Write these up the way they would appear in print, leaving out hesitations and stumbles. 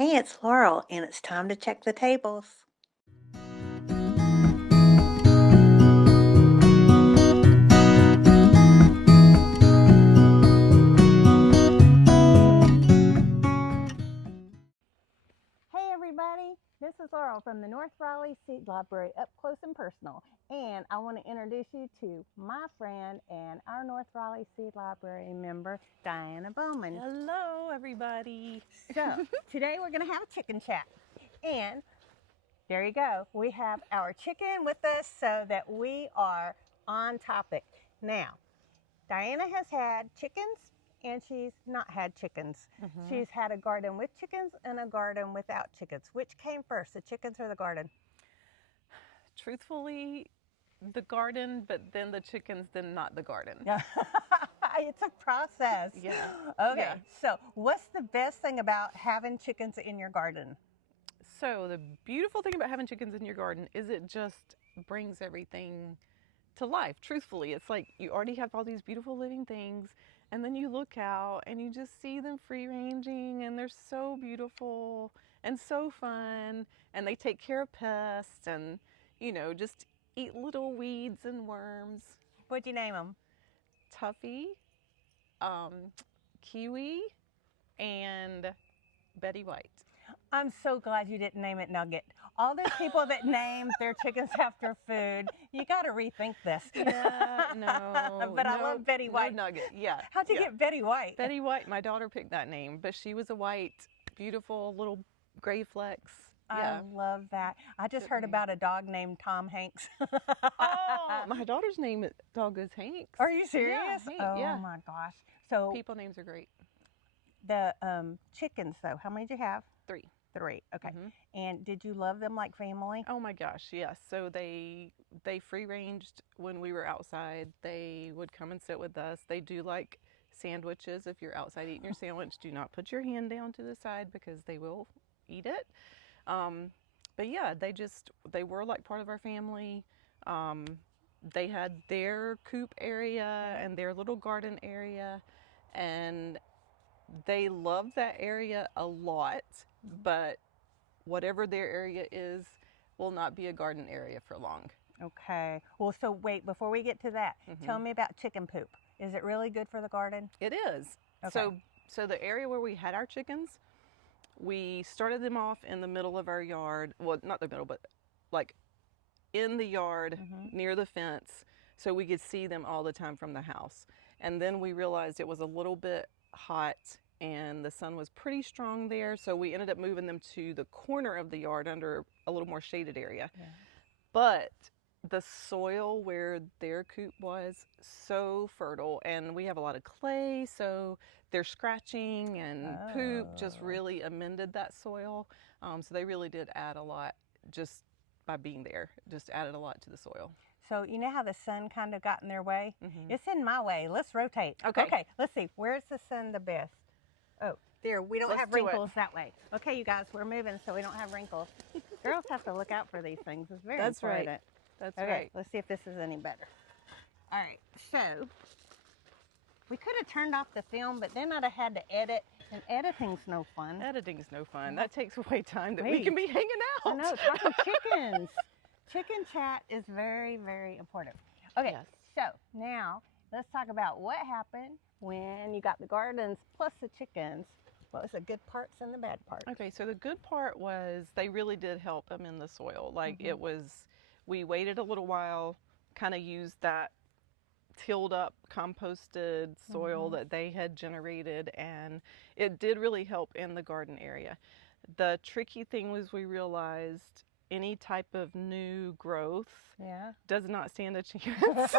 Hey, it's Laurel, and it's time to check the tables. Hey everybody, this is Laurel from the North Raleigh Seed Library, up close and personal. And I want to introduce you to my friend and our North Raleigh Seed Library member, Diana Bowman. Hello, everybody. So today we're going to have a chicken chat. And there you go. We have our chicken with us so that we are on topic. Now, Diana has had chickens and she's not had chickens. She's had a garden with chickens and a garden without chickens. Which came first, the chickens or the garden? Truthfully, the garden, but then the chickens, then not the garden. Yeah. It's a process. Yeah. Okay, Yeah. so what's the best thing about having chickens in your garden? So the beautiful thing about having chickens in your garden is it just brings everything to life. Truthfully, it's like you already have all these beautiful living things, and then you look out and you just see them free ranging, and they're so beautiful and so fun, and they take care of pests and, just eat little weeds and worms. What'd you name them? Tuffy, Kiwi, and Betty White. I'm so glad you didn't name it Nugget. All those people that name their chickens after food, you got to rethink this. Yeah, no. But I love Betty White. No Nugget, yeah. How'd you get Betty White? Betty White, my daughter picked that name, but she was a white, beautiful little gray flecks. Yeah. I love that. I just heard about a dog named Tom Hanks. Oh, my daughter's dog is Hanks. Are you serious? Yeah, Hank, oh yeah. my gosh. So People names are great. the chickens though, how many did you have? Three. Three. Okay. And did you love them like family? Oh my gosh, yes. So they free ranged when we were outside. They would come and sit with us. They do like sandwiches. If you're outside eating your sandwich, do not put your hand down to the side because they will eat it. But yeah, they were like part of our family. They had their coop area and their little garden area, and they loved that area a lot, but whatever their area is will not be a garden area for long. Okay. Well, so wait, before we get to that, tell me about chicken poop. Is it really good for the garden? It is. Okay. So the area where we had our chickens, we started them off in the middle of our yard. Well, not the middle, but like in the yard near the fence, so we could see them all the time from the house. And then we realized it was a little bit hot and the sun was pretty strong there, so we ended up moving them to the corner of the yard under a little more shaded area. Yeah. But the soil where their coop was so fertile, and we have a lot of clay, so their scratching and poop just really amended that soil. So they really did add a lot just by being there, just added a lot to the soil. So you know how the sun kind of got in their way? It's in my way. Let's rotate. Okay, let's see. Where's the sun the best? Oh, there. We don't have wrinkles that way. Okay, you guys, we're moving so we don't have wrinkles. Girls have to look out for these things. It's very important. Right. That's okay, right. Let's see if this is any better. All right, so we could have turned off the film, but then I'd have had to edit, and editing's no fun. Editing's no fun. That takes away time that we can be hanging out. I know, talking chickens. Chicken chat is very, very important. Okay, Yes. So now let's talk about what happened when you got the gardens plus the chickens. What was the good parts and the bad parts? Okay, so the good part was they really did help them in the soil. Like we waited a little while, kind of used that tilled up, composted soil that they had generated, and it did really help in the garden area. The tricky thing was we realized any type of new growth does not stand a chance.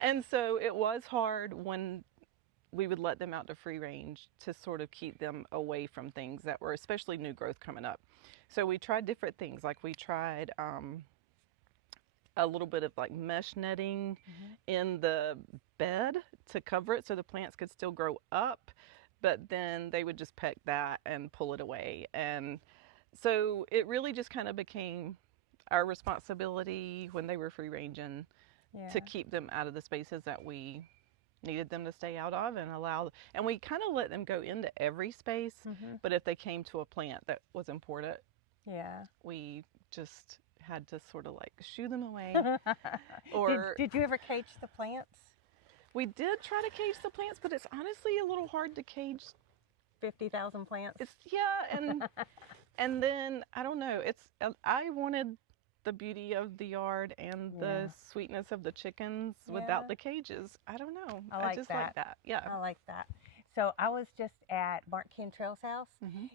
And so it was hard when we would let them out to free range to sort of keep them away from things that were especially new growth coming up. So we tried different things. Like we tried a little bit of like mesh netting in the bed to cover it so the plants could still grow up, but then they would just peck that and pull it away. And so it really just kind of became our responsibility when they were free ranging to keep them out of the spaces that we needed them to stay out of, and we kind of let them go into every space, but if they came to a plant that was important, Yeah. we just had to sort of like shoo them away. Or did you ever cage the plants? we did try to cage the plants, but it's honestly a little hard to cage. 50,000 plants. And then I don't know. I wanted the beauty of the yard and the sweetness of the chickens without the cages. I don't know. I just like that. Yeah. I like that. So I was just at Mark Cantrell's house,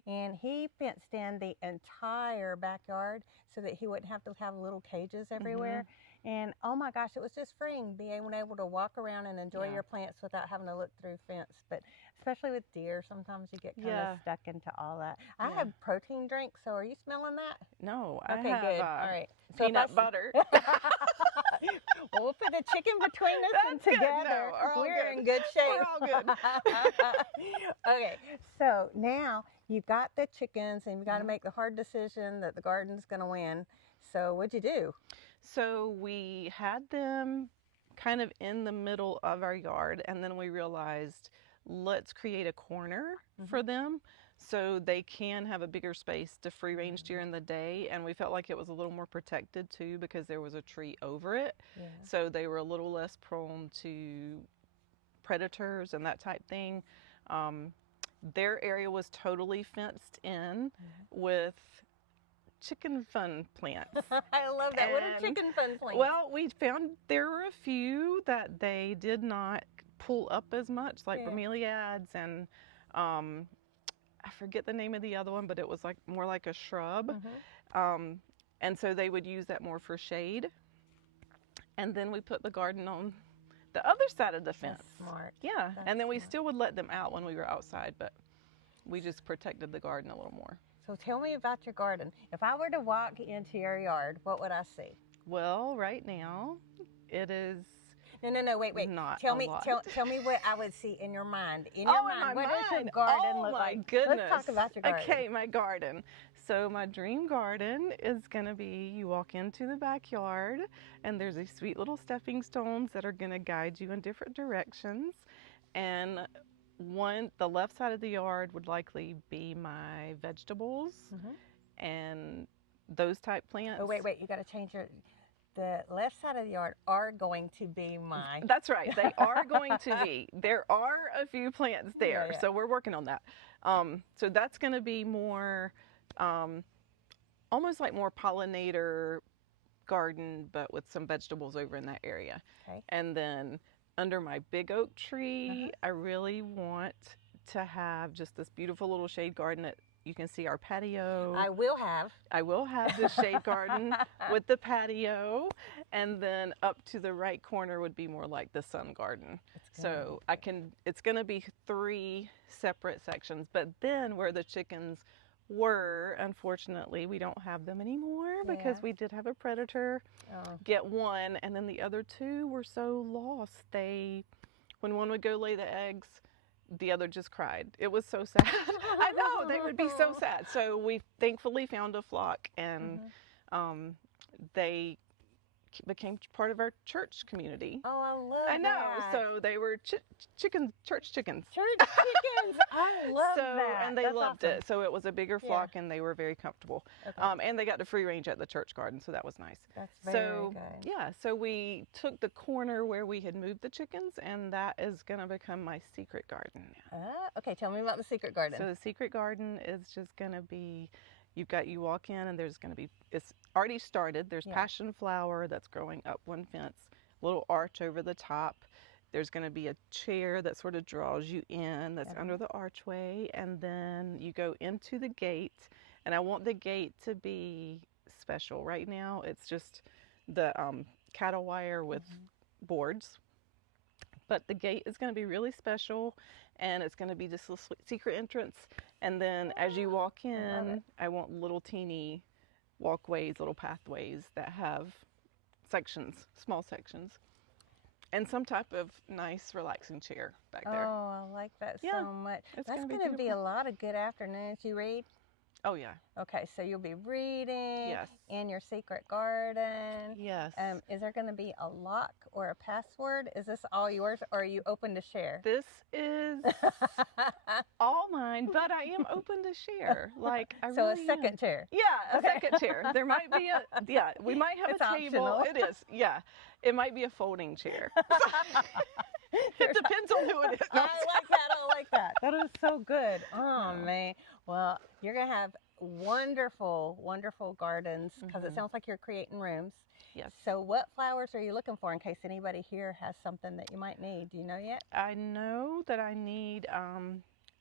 and he fenced in the entire backyard so that he wouldn't have to have little cages everywhere. And oh my gosh, it was just freeing, being able to walk around and enjoy your plants without having to look through fence. But especially with deer, sometimes you get kind of stuck into all that. I have protein drinks, so are you smelling that? No, Okay, I have good. All right. So peanut butter. Well, we'll put the chicken between us and That's good. together. No, We're in good shape. We're all good. Okay, so now you've got the chickens and you've got to make the hard decision that the garden's going to win. So what'd you do? So we had them kind of in the middle of our yard, and then we realized, let's create a corner for them so they can have a bigger space to free range during the day. And we felt like it was a little more protected too, because there was a tree over it. So they were a little less prone to predators and that type thing. Their area was totally fenced in with chicken fun plants. I love that. What are chicken fun plants? Well, we found there were a few that they did not pull up as much, like bromeliads, and I forget the name of the other one, but it was like more like a shrub. And so they would use that more for shade. And then we put the garden on the other side of the fence. That's smart. Yeah. That's and then we smart. still would let them out when we were outside, but we just protected the garden a little more. So tell me about your garden. If I were to walk into your yard, what would I see? Well, right now it is No, wait. not Tell a me, lot. tell me what I would see in your mind. In your mind, in my what does your mind. garden look like? Oh my goodness. Let's talk about your garden. Okay, my garden. So my dream garden is gonna be, you walk into the backyard and there's these sweet little stepping stones that are gonna guide you in different directions. And the left side of the yard would likely be my vegetables and those type plants. Oh, wait, you got to change the left side of the yard are going to be my. That's right, they are going to be. There are a few plants there, so we're working on that. So that's going to be more, almost like more pollinator garden, but with some vegetables over in that area. Okay. And then under my big oak tree, I really want to have just this beautiful little shade garden that you can see our patio. I will have this shade garden with the patio, and then up to the right corner would be more like the sun garden. So it's going to be 3 separate sections, but then where the chickens were, unfortunately, we don't have them anymore because we did have a predator get one, and then the other 2 were so lost. When one would go lay the eggs, the other just cried. It was so sad. I know, they would be so sad. So we thankfully found a flock, and they became part of our church community. Oh, I love I know. that. So they were church chickens. Church chickens. I love that. And they That's loved awesome. it. So it was a bigger flock, and they were very comfortable. Okay. And they got to free range at the church garden, so that was nice. That's very good. Yeah, so we took the corner where we had moved the chickens, and that is going to become my secret garden now. Okay, tell me about the secret garden. So the secret garden is just going to be, you walk in, and there's going to be, it's already started. There's passion flower that's growing up one fence, little arch over the top. There's going to be a chair that sort of draws you in that's under the archway, and then you go into the gate, and I want the gate to be special. Right now it's just the cattle wire with boards, but the gate is going to be really special, and it's going to be just a secret entrance. And then as you walk in, I want little teeny walkways, little pathways that have sections, small sections, and some type of nice relaxing chair back there. Oh, I like that so much. That's gonna going to be a beautiful. lot of good afternoons. You read? Oh, yeah. Okay, so you'll be reading Yes. in your secret garden. Yes. Is there going to be a lock or a password? Is this all yours, or are you open to share? This is all mine, but I am open to share. Like, I So really a second chair. Yeah, a second chair. There might be we might have It's a table. optional. It is, yeah. It might be a folding chair. It depends on who it is. I like that. I like that. That is so good. Oh, man. Well, you're going to have wonderful, wonderful gardens because it sounds like you're creating rooms. Yes. So what flowers are you looking for in case anybody here has something that you might need? Do you know yet? I know that I need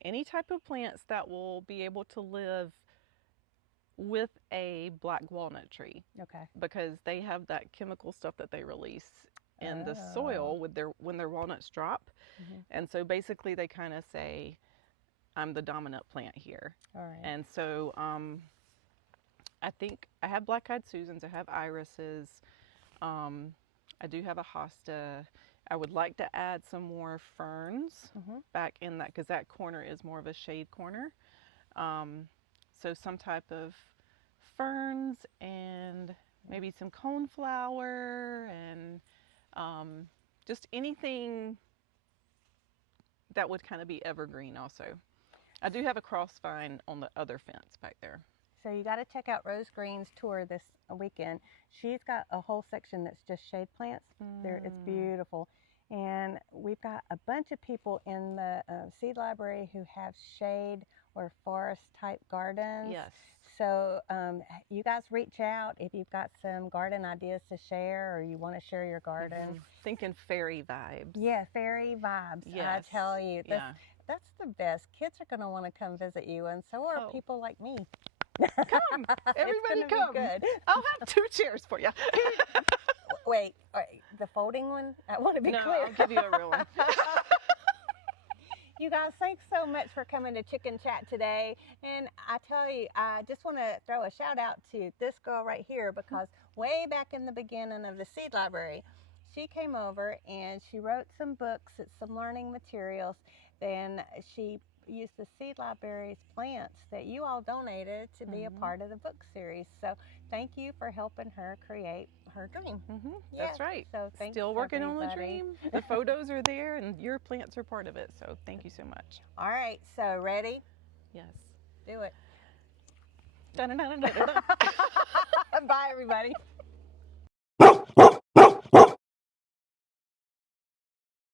any type of plants that will be able to live with a black walnut tree. Okay. Because they have that chemical stuff that they release in the soil with when their walnuts drop. And so basically they kind of say, I'm the dominant plant here. All right. And so I think I have black-eyed Susans, I have irises, I do have a hosta. I would like to add some more ferns back in that, because that corner is more of a shade corner. So some type of ferns and maybe some coneflower and just anything that would kind of be evergreen also. I do have a crossvine on the other fence back there. So you got to check out Rose Green's tour this weekend. She's got a whole section that's just shade plants. It's beautiful. And we've got a bunch of people in the seed library who have shade or forest type gardens. Yes. So you guys reach out if you've got some garden ideas to share, or you want to share your garden. Thinking fairy vibes. Yeah, fairy vibes. Yes. I tell you, Yeah. that's the best. Kids are going to want to come visit you, and so are people like me. Come, everybody It's gonna come. be good. I'll have 2 chairs for you. Wait, the folding one? I want to be No, clear. I'll give you a real one. You guys, thanks so much for coming to Chicken Chat today. And I tell you, I just want to throw a shout out to this girl right here, because way back in the beginning of the seed library, she came over and she wrote some books, some learning materials. Then she used the seed library's plants that you all donated to be a part of the book series. So thank you for helping her create her dream. That's right. So thanks, Still working on the everybody. dream. The photos are there and your plants are part of it. So thank you so much. All right, so ready? Yes. Do it. Dun-dun-dun-dun-dun-dun. Bye, everybody.